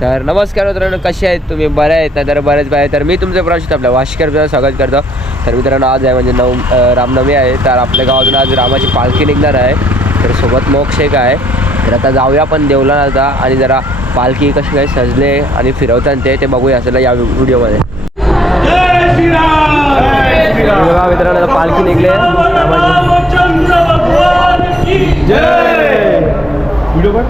तर नमस्कार मित्रांनो, कसे आहेत तुम्ही? बरे आहेत ना? तर बरेच आहे. तर मी तुमचं प्रश्न आपल्या वाशिकरचं स्वागत करतो. तर मित्रांनो, आज आहे म्हणजे रामनवमी आहे. तर आपल्या गावातून आज रामाची पालखी निघणार आहे. तर सोबत मोक्ष एक आहे. तर आता जाऊया आपण देवला आता आणि जरा पालखी कशी काय सजले आणि फिरवतात ते बघूया असं या व्हिडिओमध्ये. बघा मित्रांनो, आता पालखी निघले. व्हिडिओ पण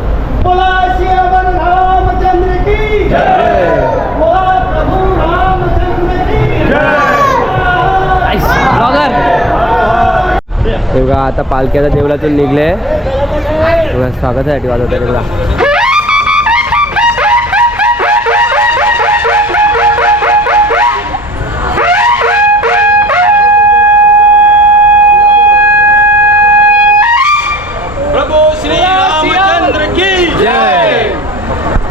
बघा आता पालखी आता देवळातून निघले. स्वागतासाठी वाजवतात बघा. प्रभू श्री रामचंद्र की जय.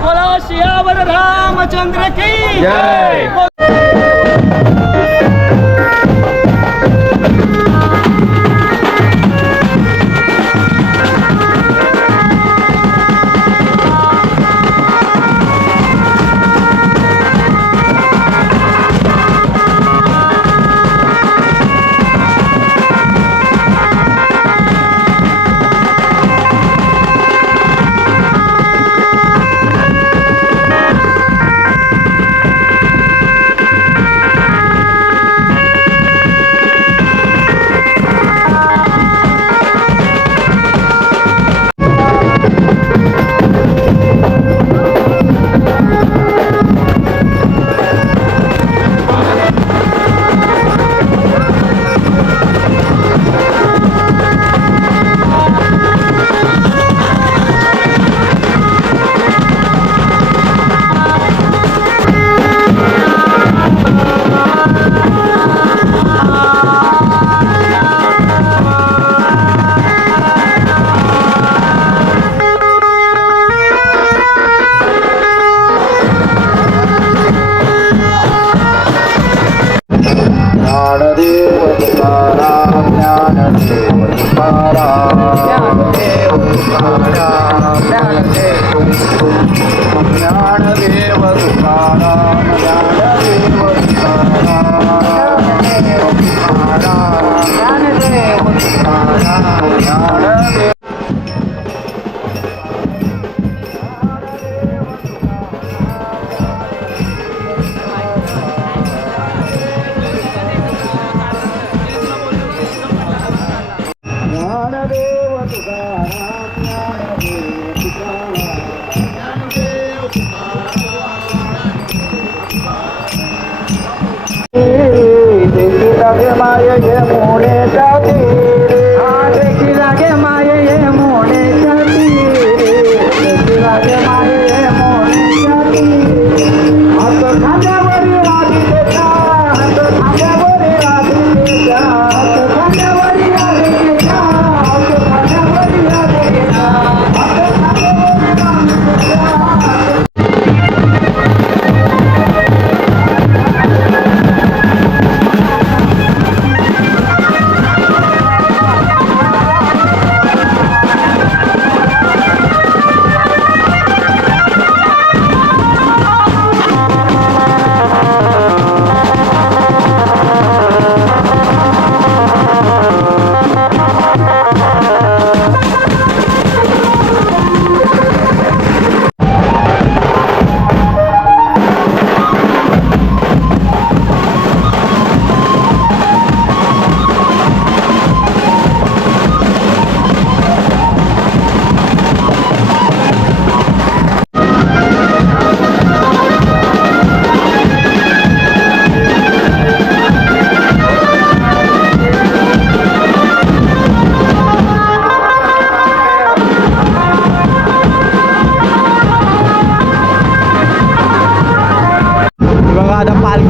बोला सियावर रामचंद्र की जय.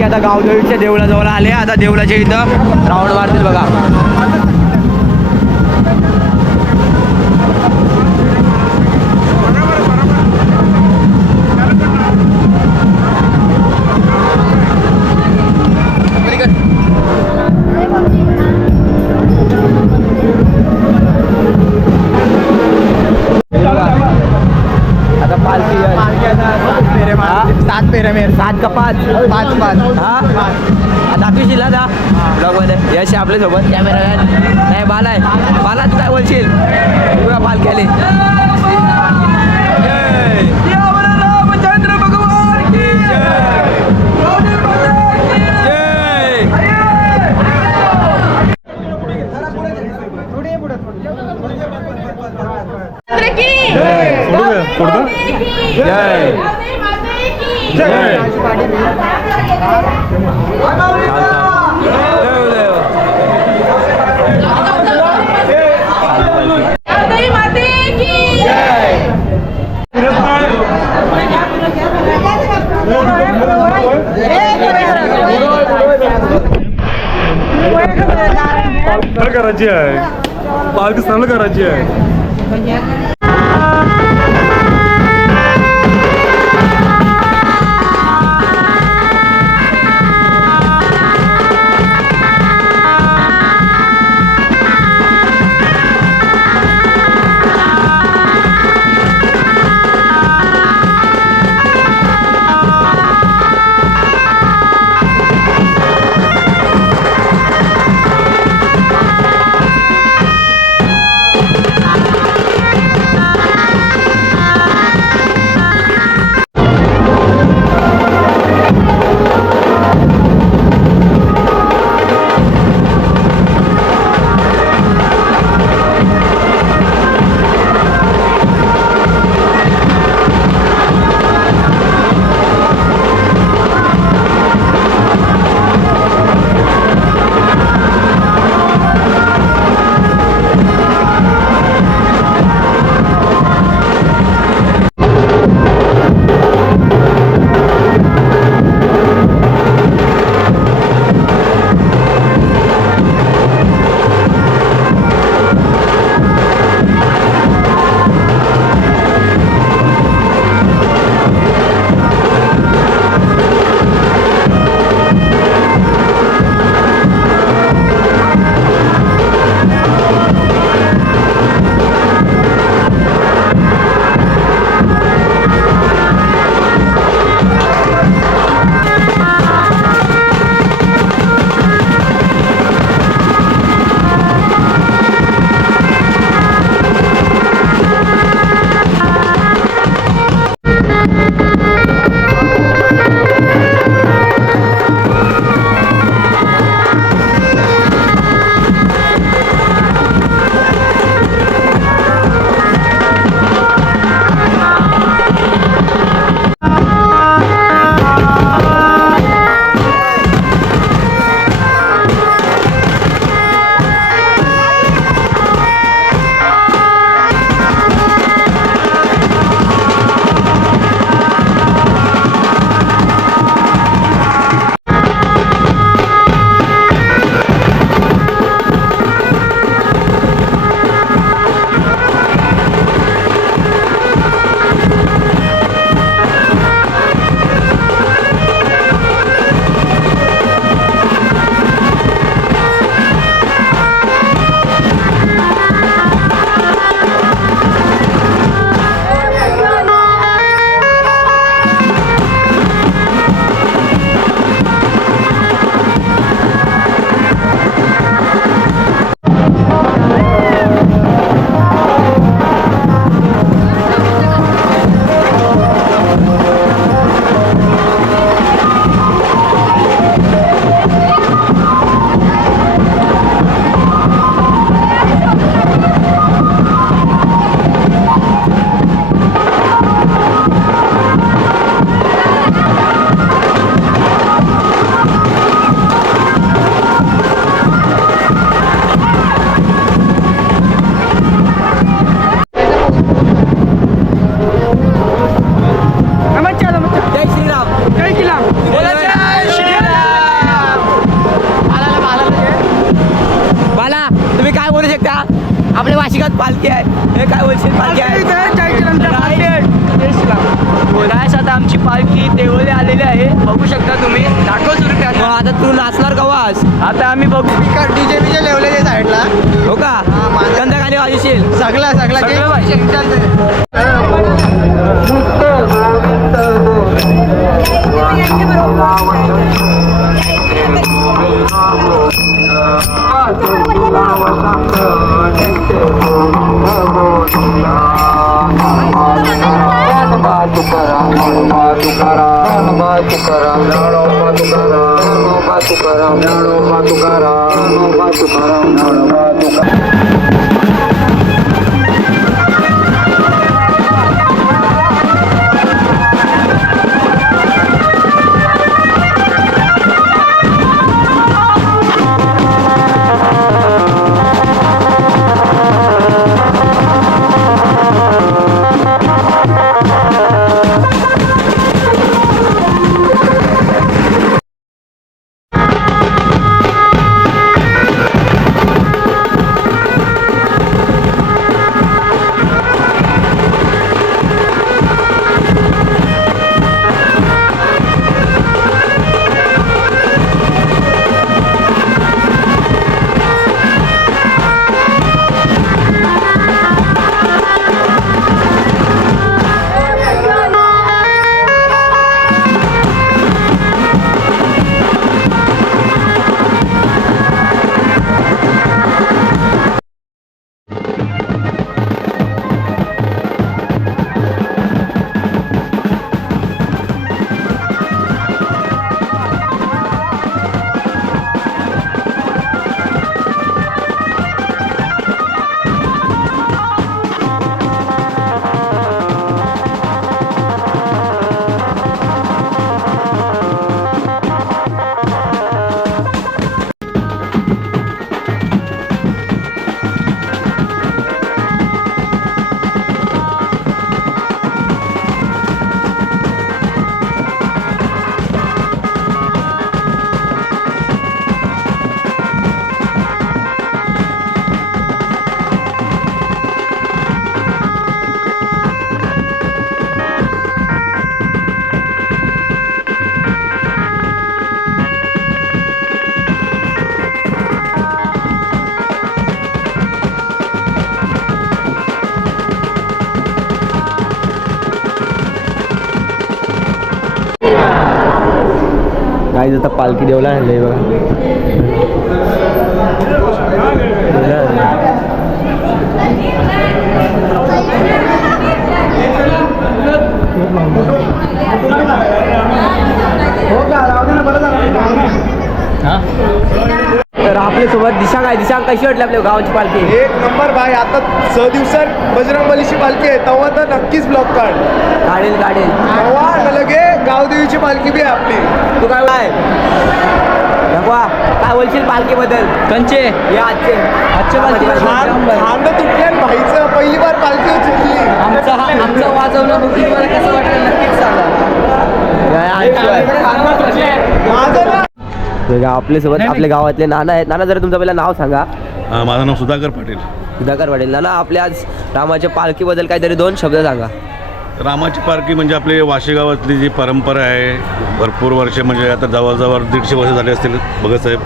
आता गावदेवीच्या देवळाजवळ आले. आता देवळाच्या इथं राऊंड मारतील बघा. आता पालखी हा दाखवशील ना ब्लॉगमध्ये यश आहे आपल्यासोबत कॅमेरामॅन नाही बाला आहे बाला तू काय बोलशील तुला पालख्याले रामचंद्र भगवान की करायची आहे पाकिस्तानला करायची आहे आपल्या वाशिकात पालखी आहे. हे काय बोलशील? पालखी आहे गायस, आता आमची पालखी देवळे आलेली आहे, बघू शकता तुम्ही. दाखव सुरू मग आता तू नाचणार कवास? आता आम्ही बघू. डीजे बीजे लावले साईडला. हो का? कंदा गाणी वाजवशील? सगळा सगळा सगळं पाहिजे. चालतंय. काय आता पालखी देवला आणलंय बघा. तर आपल्यासोबत दिशा काय, दिशा कशी वाटली आपल्या गावाची पालखी? एक नंबर भाई. आता 6 दिवसात बजरंगबलीची पालखी आहे, तेव्हा तर नक्कीच ब्लॉक काढ. काढेल काढेल. तेव्हा लगे गावदेवीची पालखी बी आहे आपली. तू काय काय बोलशील पालखीबद्दल? कंचे हे आजचे पालखी खांड तुटल्या भाईचं पहिली बार पालखी उचलली. आमचं वाजवणं बघून मला कसं वाटलं नक्कीच माझं ना आपल्यासोबत आपल्या गावातले नाना आहेत. नाना जरा तुमचं पहिला नाव सांगा. माझं नाव सुधाकर पाटील. सुधाकर पाटील. नाना आपल्या आज रामाच्या पालखीबद्दल काहीतरी 2 शब्द सांगा. रामाची पालखी म्हणजे आपली वाशी गावातली जी परंपरा आहे, भरपूर वर्ष म्हणजे आता जवळजवळ 150 वर्ष झाले असतील भगत साहेब.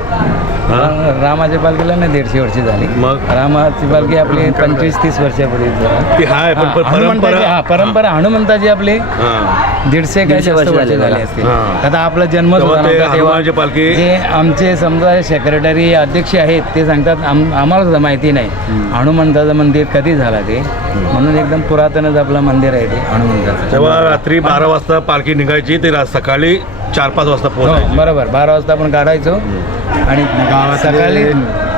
रामाच्या पालखीला नाही 150 वर्ष झाली. मग रामाची पालखी आपली 25-30 वर्षापूर्वी ती आहे, पण परंपरा परंपरा हनुमंताची आपली हां 150 वर्ष झाली असते. हां. आता आपला जन्म तेव्हा ते हनुमानाची पालखी जे आमचे समजा सेक्रेटरी अध्यक्ष आहेत ते सांगतात आम्हाला सुद्धा माहिती नाही हनुमंताचं मंदिर कधी झाला ते, म्हणून एकदम पुरातनच आपलं मंदिर आहे ते हनुमंताचं. तेव्हा रात्री 12 वाजता पालखी निघायची, ते सकाळी 4-5 वाजता पोहोचायची. बरोबर 12 वाजता आपण काढायचो आणि सकाळी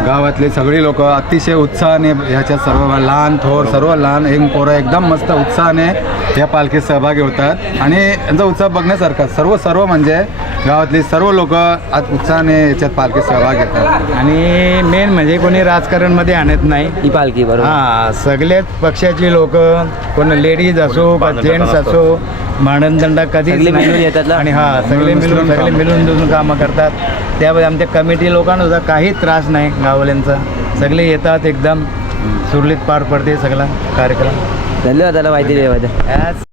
गावातले सगळी लोक अतिशय उत्साहाने ह्याच्यात सर्व लहान थोर सर्व लहान पोरं एकदम मस्त उत्साहाने या पालखीत सहभागी होतात आणि यांचा उत्साह बघण्यासारखा सर्व म्हणजे गावातली सर्व लोक उत्साहाने याच्यात पालखीत सहभाग घेतात. आणि मेन म्हणजे कोणी राजकारणमध्ये आणत नाही ही पालखी बरोबर. हां सगळ्याच पक्षाची लोक, कोण लेडीज असो जेंट्स असो, भांडणदंडा कधीच सगळे नाही. मिळून येतात ना? आणि सगळे मिळून कामं करतात. त्यामध्ये आमच्या कमिटी लोकांना सुद्धा काही त्रास नाही गावल्यांचा. सगळे येतात एकदम सुरळीत पार पडते सगळा कार्यक्रम. धन्यवाद. माहिती द्याबद्दल.